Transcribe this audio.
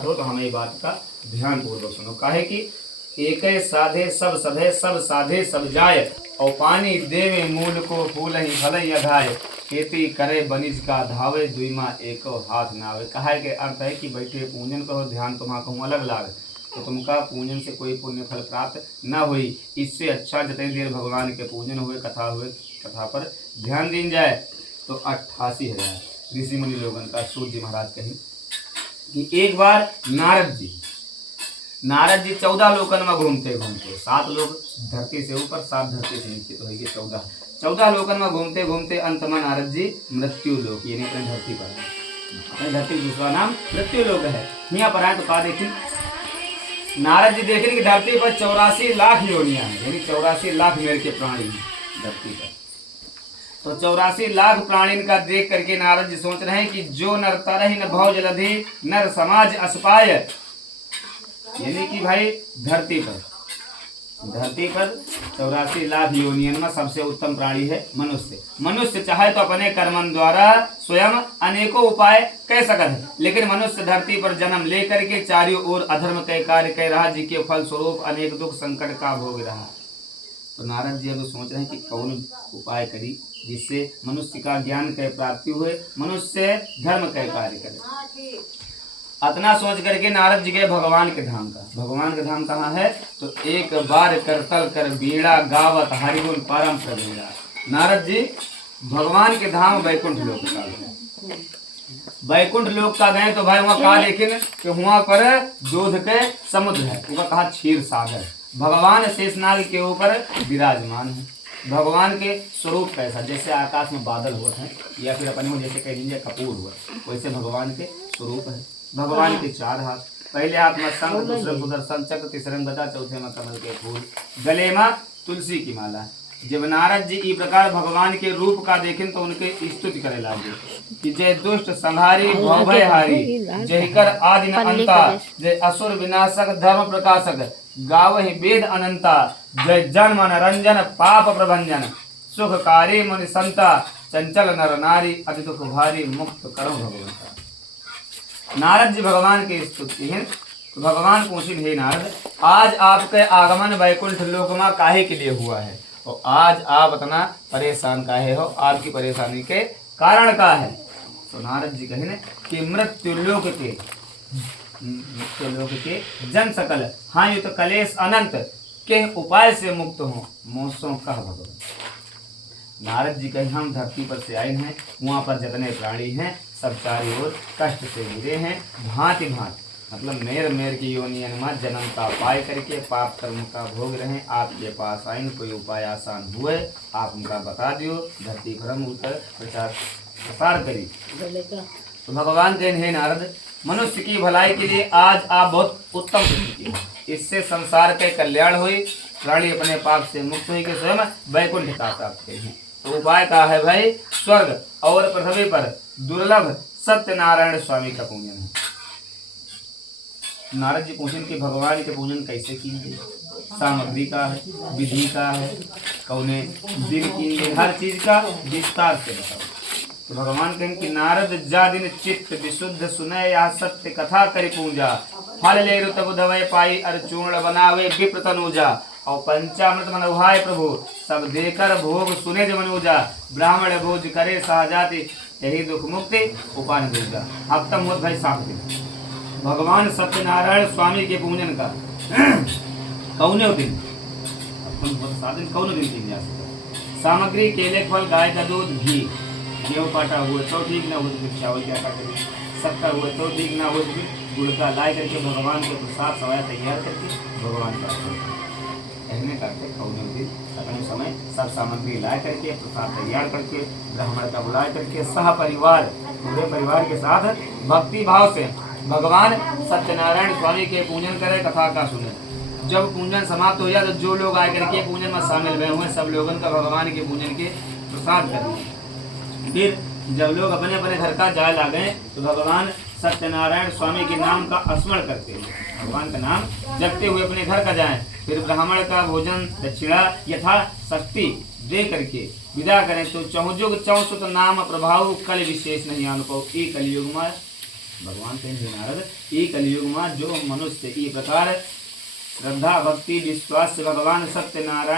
हो तो हमें बात का ध्यान पूर्वक सुनो। काहे कि एक साधे सब सधे, सब साधे सब जाय, और पानी देवे मूल को फूल ही फल अघाय, खेती करे बनिज का धावे, दुईमा एको हाथ नावे। कहा के अर्थ है कि बैठे पूजन करो, ध्यान तुम्हारा कहूँ अलग लाग, तो तुमका पूजन से कोई पुण्य फल प्राप्त न हुई। इससे अच्छा जितनी देर भगवान के पूजन हुए, कथा पर ध्यान दी जाए तो 88,000 ऋषि मुनि लोगन का सूर्य जी महाराज कहीं कि एक बार नारद जी 14 लोकन में घूमते घूमते, 7 लोग धरती से ऊपर, 7 धरती से नीचे, तो है 14 लोकन में घूमते घूमते अंत में नारद जी मृत्यु लोक यानी अपने धरती पर, अपने धरती दूसरा नाम मृत्यु लोक है, यहाँ पर आए तो कहा देखिए नारद जी देखें कि धरती पर 84 लाख योनियां हैं, यानी 84 लाख मेरे के प्राणी धरती पर। तो 84 लाख प्राणी का देख करके नारद जी सोच रहे हैं कि जो नर तरहि न भव जलधि नर समाज अस्पाय, यानी कि भाई धरती पर 84 लाख योनियन में सबसे उत्तम प्राणी है मनुष्य। मनुष्य चाहे तो अपने कर्मन द्वारा स्वयं अनेकों उपाय कह सकता है, लेकिन मनुष्य धरती पर जन्म लेकर के चारों ओर अधर्म के कार्य कर रहा, जिसके फल स्वरूप अनेक दुख संकट का भोग रहा। तो नारद जी अब सोच रहे हैं कि कौन उपाय करी जिससे मनुष्य का ज्ञान के प्राप्ति हुए, मनुष्य धर्म के कार्य करे। अतना सोच करके नारद जी गए भगवान के धाम का। भगवान का धाम कहाँ है? तो एक बार करतल कर बीड़ा गावत हरिगुण परम प्रवीणा। नारद जी भगवान के धाम वैकुंठ लोक का गए। वैकुंठ लोक का गए तो भाई वहाँ कहा लेकिन कि वहाँ पर दूध के समुद्र है, वहाँ कहा क्षीर सागर। भगवान शेषनाग के ऊपर विराजमान है। भगवान के स्वरूप कैसा, जैसे आकाश में बादल होते हैं या फिर अपन में जैसे कह दीजिए कपूर हुआ, वैसे भगवान के स्वरूप है। भगवान के 4 हाथ, पहले हाथ में शंख, दूसरे सुदर्शन चक्र, तीसरे में गदा, चौथे में कमल के फूल, गले में तुलसी की माला। जब नारद जी इस प्रकार भगवान के रूप का देखें तो उनके स्तुति करे लागे कि जय दुष्ट संहारी भवभय हारी, जय कर आदि न अंता, जय असुर विनाशक धर्म प्रकाशक, गावहि वेद अनंता, जय जन्म रंजन पाप प्रभंजन, सुखकारी मुनि संता, चंचल नर नारी अति दुख भारी, मुक्त करो भगवंता। नारद जी भगवान की स्तुति है। तो भगवान पूछे हे नारद, आज आपके आगमन वैकुंठ लोक में काहे के लिए हुआ है, और आज आप इतना परेशान काहे हो, आपकी परेशानी के कारण का है? तो नारद जी कहे कि मृत्यु लोक के जन सकल हाँ युत कलेश अनंत के उपाय से मुक्त हो मोसों कह भगवान। नारद जी कहे हम धरती पर से आए हैं, वहाँ पर जितने प्राणी हैं सब चारों ओर कष्ट से घिरे हैं, भांति भांति मतलब मेर की योनियन में जन्म का उपाय करके पाप कर्म का भोग रहे। आपके पास आइन कोई उपाय आसान हुए आप उनका बता दियो, धरती पर हम उतर प्रसार करी। तो भगवान कहें हे नारद, मनुष्य की भलाई के लिए आज आप बहुत उत्तम किए, इससे संसार के कल्याण हुई, प्राणी अपने पाप से मुक्त हुई के स्वयं वैकुंठ का प्राप्त हैं। तो उपाय का है भाई स्वर्ग और पृथ्वी पर दुर्लभ सत्यनारायण स्वामी का पूजन है। नारद जी पूछें कि भगवान के पूजन कैसे कीजिए, सामग्री का है, विधि का है, कौने दिन कीजिए, हर चीज का विस्तार से बताओ। तो भगवान कहें कि नारद जा दिन चित्त विशुद्ध सुनय या सत्य कथा करि पूजा, फल ले रुत बुधवय पाई अर चूर्ण बनावे विप्र तनुजा, और पंचामृत मनोभाय प्रभु सब देकर भोग सुने जब मनुजा, ब्राह्मण भोज करे सहजाति यही दुख मुक्ति उपाय दूजा। अब तक मोद भाई साफ दिन भगवान सत्यनारायण स्वामी के पूजन का कौने दिन कौन दिन की जा सकता। सामग्री केले फल गाय का दूध घी, गेहूँ काटा हुआ तो ठीक ना हो तो चावल क्या काटे, शक्कर हुआ तो ठीक ना हो तो गुड़ का लाई करके भगवान के प्रसाद सवाया तैयार करके भगवान का कहने करके कौने दिन अपने समय सब सामग्री ला करके प्रसाद तैयार करके ब्राह्मण का बुला करके सह परिवार पूरे परिवार के साथ भक्ति भाव से भगवान सत्यनारायण स्वामी के पूजन करे, कथा का सुने। जब पूजन समाप्त हो जाए तो जो लोग आए करके पूजन में शामिल हुए हुए सब लोगों का भगवान के पूजन के प्रसाद करें। फिर जब लोग अपने अपने घर का जाए ला गए तो भगवान सत्यनारायण स्वामी के नाम का स्मरण करते हैं, भगवान का नाम जपते हुए अपने घर का जाएं। फिर ब्राह्मण का भोजन दक्षिणा यथा शक्ति दे करके विदा करें। तो चहुजुग चौसुत नाम प्रभाव कल विशेष नहीं अनुभव, कलयुग में भगवान कहें नारद ई कलयुग में जो मनुष्य ई प्रकार श्रद्धा भक्ति विश्वास से भगवान सत्यनारायण